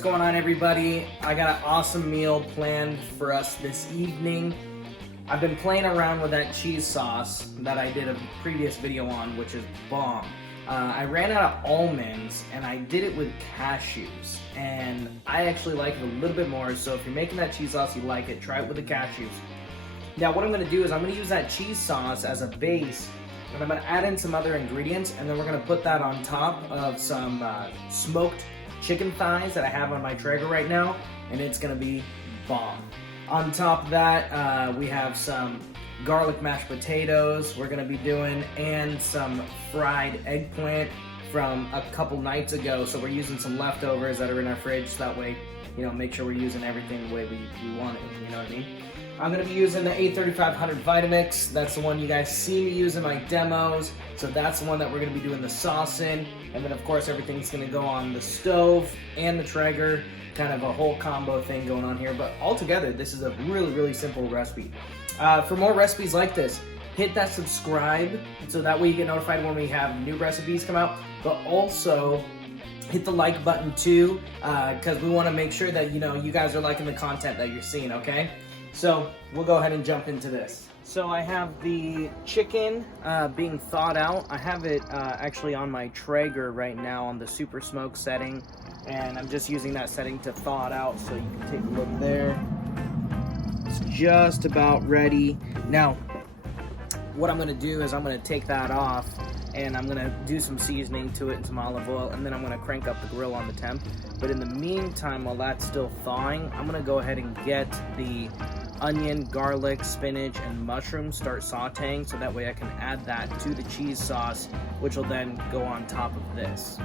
what's going on, everybody? I got an awesome meal planned for us this evening. I've been playing around with that cheese sauce that I did a previous video on, which is bomb. I ran out of almonds and I did it with cashews, and I actually like it a little bit more. So if you're making that cheese sauce, you like it, try it with the cashews. Now what I'm going to do is I'm going to use that cheese sauce as a base, and I'm going to add in some other ingredients, and then we're going to put that on top of some smoked chicken thighs that I have on my Traeger right now, and it's going to be bomb. On top of that, we have some garlic mashed potatoes we're going to be doing, and some fried eggplant from a couple nights ago. So we're using some leftovers that are in our fridge, so that way, you know, make sure we're using everything the way we want it, you know what I mean? I'm going to be using the A3500 Vitamix. That's the one you guys see me use in my demos. So that's the one that we're going to be doing the sauce in. And then of course everything's going to go on the stove and the Traeger. Kind of a whole combo thing going on here. But altogether, this is a really, really simple recipe. For more recipes like this, hit that subscribe so that way you get notified when we have new recipes come out. But also hit the like button too, because we want to make sure that, you know, you guys are liking the content that you're seeing, okay? So we'll go ahead and jump into this. So I have the chicken being thawed out. I have it actually on my Traeger right now on the super smoke setting, and I'm just using that setting to thaw it out, so you can take a look there. It's just about ready. Now, what I'm gonna do is I'm gonna take that off, and I'm gonna do some seasoning to it and some olive oil, and then I'm gonna crank up the grill on the temp. But in the meantime, while that's still thawing, I'm gonna go ahead and get the onion, garlic, spinach, and mushrooms start sauteing, so that way I can add that to the cheese sauce, which will then go on top of this.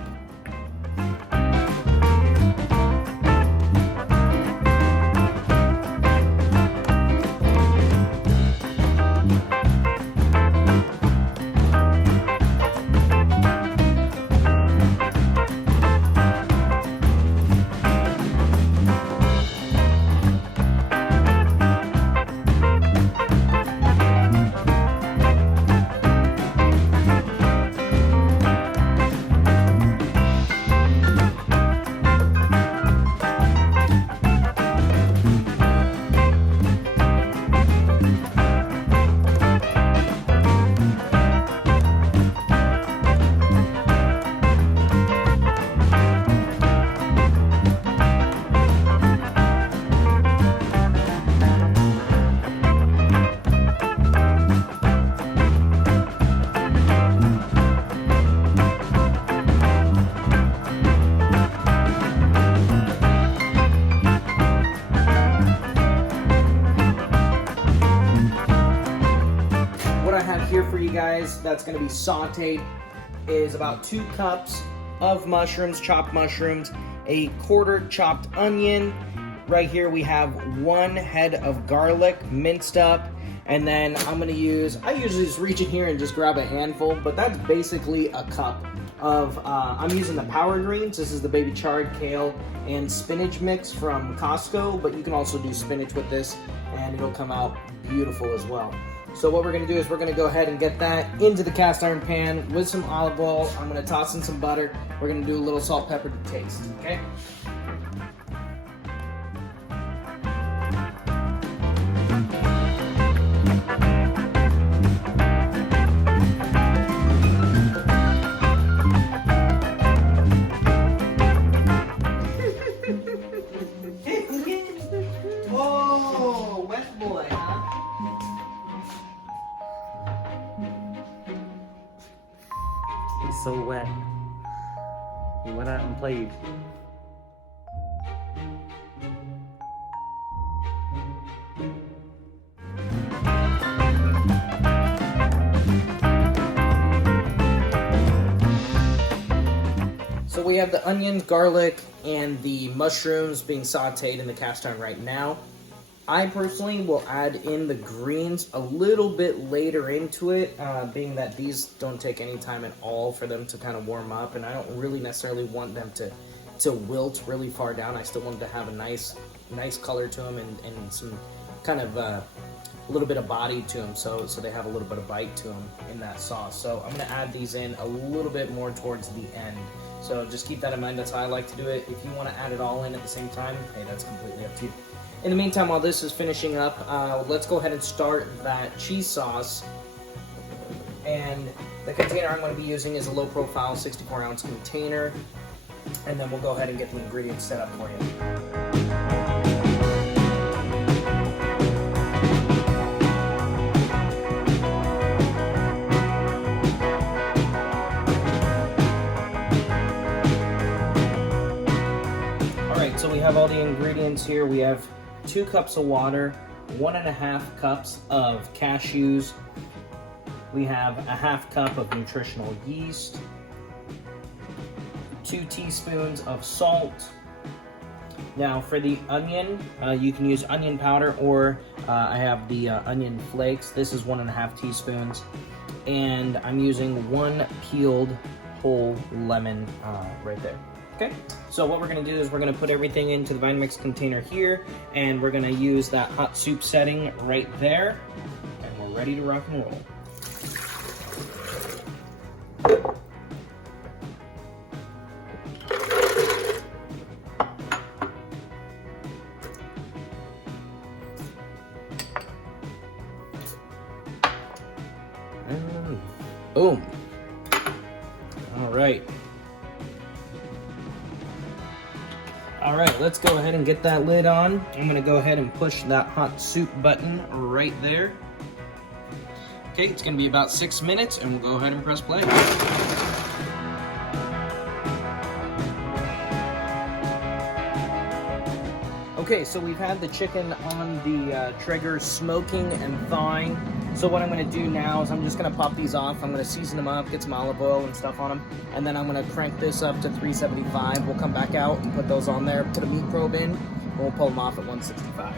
Here for you guys that's going to be sauteed is about 2 cups of mushrooms, chopped mushrooms, a quarter chopped onion. Right here we have 1 head of garlic minced up, and then I'm going to use, I usually just reach in here and just grab a handful, but that's basically a cup of, I'm using the power greens. This is the baby chard, kale, and spinach mix from Costco, but you can also do spinach with this and it'll come out beautiful as well. So what we're going to do is we're going to go ahead and get that into the cast iron pan with some olive oil. I'm going to toss in some butter. We're going to do a little salt, pepper to taste, okay? Oh, wet boy, huh? He's so wet. He went out and played. So we have the onions, garlic, and the mushrooms being sauteed in the cast iron right now. I personally will add in the greens a little bit later into it, being that these don't take any time at all for them to kind of warm up, and I don't really necessarily want them to wilt really far down. I still want them to have a nice color to them and some kind of a little bit of body to them, so they have a little bit of bite to them in that sauce. So I'm gonna add these in a little bit more towards the end. So just keep that in mind, that's how I like to do it. If you wanna add it all in at the same time, hey, that's completely up to you. In the meantime, while this is finishing up, let's go ahead and start that cheese sauce. And the container I'm going to be using is a low profile 64-ounce container. And then we'll go ahead and get the ingredients set up for you. Alright, so we have all the ingredients here. We have 2 cups of water, 1.5 cups of cashews. We have a 1/2 cup of nutritional yeast, 2 teaspoons of salt. Now for the onion, you can use onion powder, or I have the onion flakes. This is 1.5 teaspoons. And I'm using 1 peeled whole lemon right there. Okay, so what we're gonna do is we're gonna put everything into the Vitamix container here, and we're gonna use that hot soup setting right there, and we're ready to rock and roll. And boom. All right. All right, let's go ahead and get that lid on. I'm gonna go ahead and push that hot soup button right there. Okay, it's gonna be about 6 minutes, and we'll go ahead and press play. Okay, so we've had the chicken on the Traeger smoking and thawing. So what I'm gonna do now is I'm just gonna pop these off. I'm gonna season them up, get some olive oil and stuff on them, and then I'm gonna crank this up to 375. We'll come back out and put those on there, put a meat probe in, and we'll pull them off at 165.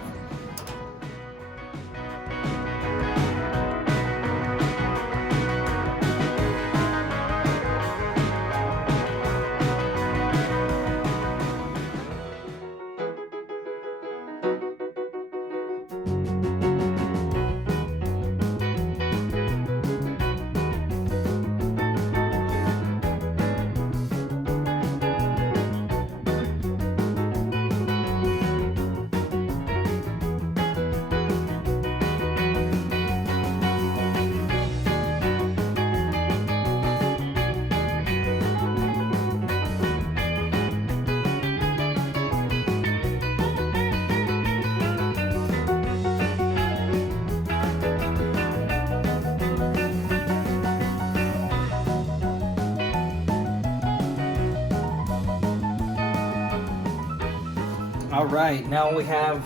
All right, now we have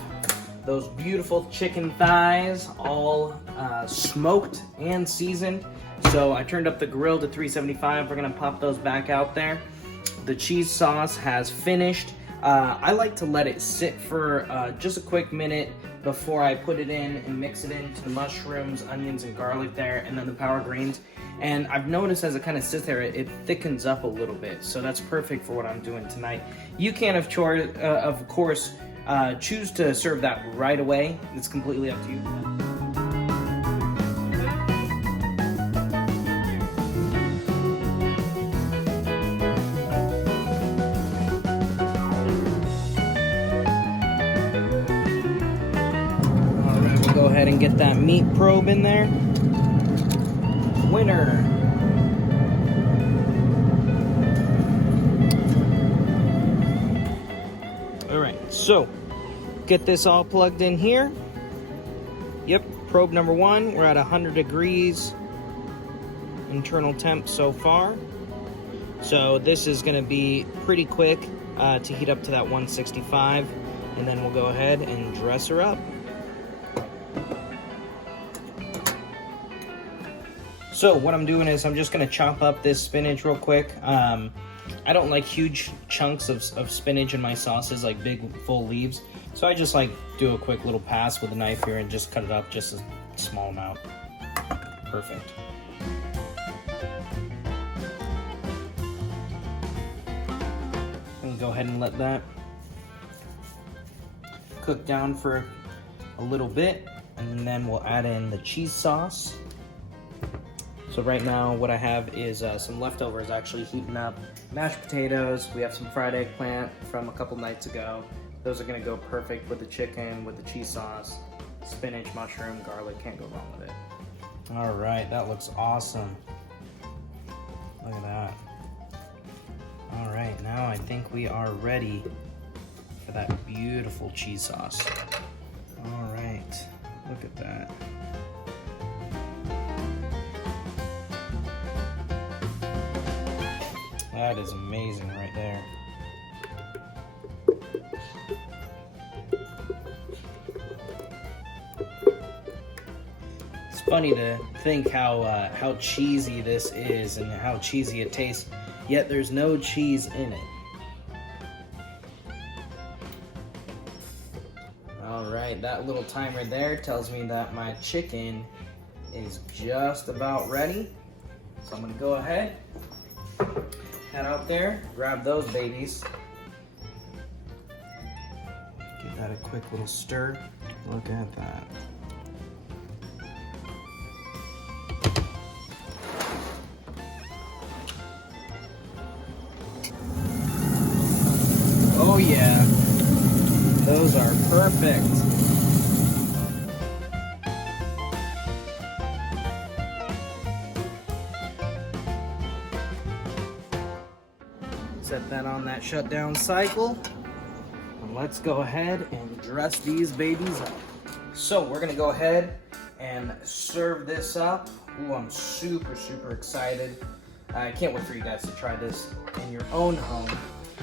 those beautiful chicken thighs all smoked and seasoned. So I turned up the grill to 375. We're gonna pop those back out there. The cheese sauce has finished. I like to let it sit for just a quick minute before I put it in and mix it into the mushrooms, onions, and garlic there, and then the power greens. And I've noticed as it kind of sits there, it thickens up a little bit. So that's perfect for what I'm doing tonight. You can, of course, choose to serve that right away. It's completely up to you. All right, we'll go ahead and get that meat probe in there. Winner. All right, so get this all plugged in here. Yep, probe number 1, we're at 100 degrees internal temp so far. So this is gonna be pretty quick to heat up to that 165, and then we'll go ahead and dress her up. So what I'm doing is I'm just gonna chop up this spinach real quick. I don't like huge chunks of spinach in my sauces, like big full leaves. So I just like do a quick little pass with a knife here and just cut it up just a small amount. Perfect. And go ahead and let that cook down for a little bit. and then we'll add in the cheese sauce. So right now what I have is some leftovers actually heating up. Mashed potatoes, we have some fried eggplant from a couple nights ago. Those are gonna go perfect with the chicken, with the cheese sauce, spinach, mushroom, garlic, can't go wrong with it. All right, that looks awesome. Look at that. All right, now I think we are ready for that beautiful cheese sauce. All right, look at that. That is amazing right there. It's funny to think how cheesy this is and how cheesy it tastes, yet there's no cheese in it. All right, that little timer there tells me that my chicken is just about ready. So I'm gonna go ahead, head out there, grab those babies. Give that a quick little stir. Look at that. Oh yeah, those are perfect. Set that on that shutdown cycle. And let's go ahead and dress these babies up. So we're gonna go ahead and serve this up. Ooh, I'm super, super excited. I can't wait for you guys to try this in your own home.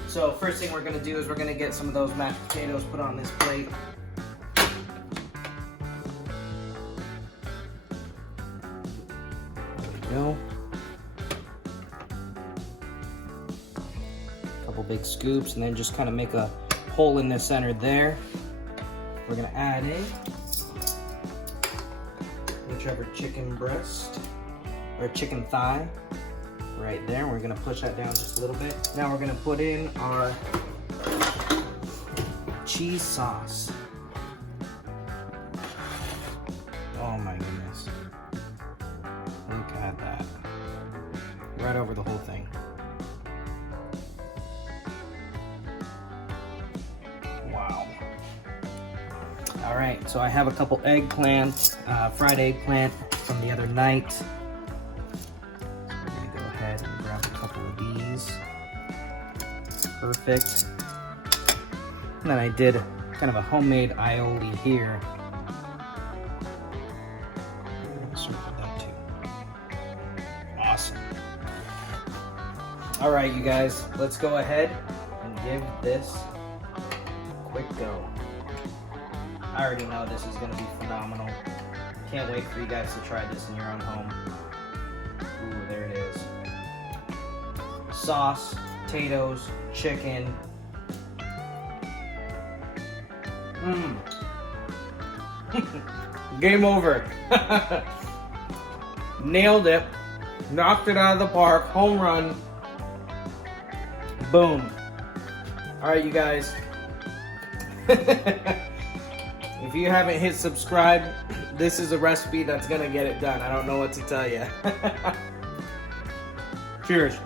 So first thing we're gonna do is we're gonna get some of those mashed potatoes put on this plate. There we go. Couple big scoops, and then just kind of make a hole in the center there. We're gonna add in whichever chicken breast or chicken thigh right there. We're gonna push that down just a little bit. Now we're gonna put in our cheese sauce. Oh my goodness. Look at that. Right over the whole thing. Wow. All right, so I have a couple eggplant, fried eggplant from the other night. And grab a couple of these. Perfect. And then I did kind of a homemade aioli here. Serve with that too. Awesome. All right, you guys, let's go ahead and give this a quick go. I already know this is going to be phenomenal. Can't wait for you guys to try this in your own home. Ooh, there it is. Sauce, potatoes, chicken. Game over. Nailed it. Knocked it out of the park. Home run. Boom. All right, you guys. If you haven't hit subscribe, this is a recipe that's gonna get it done. I don't know what to tell you. Cheers.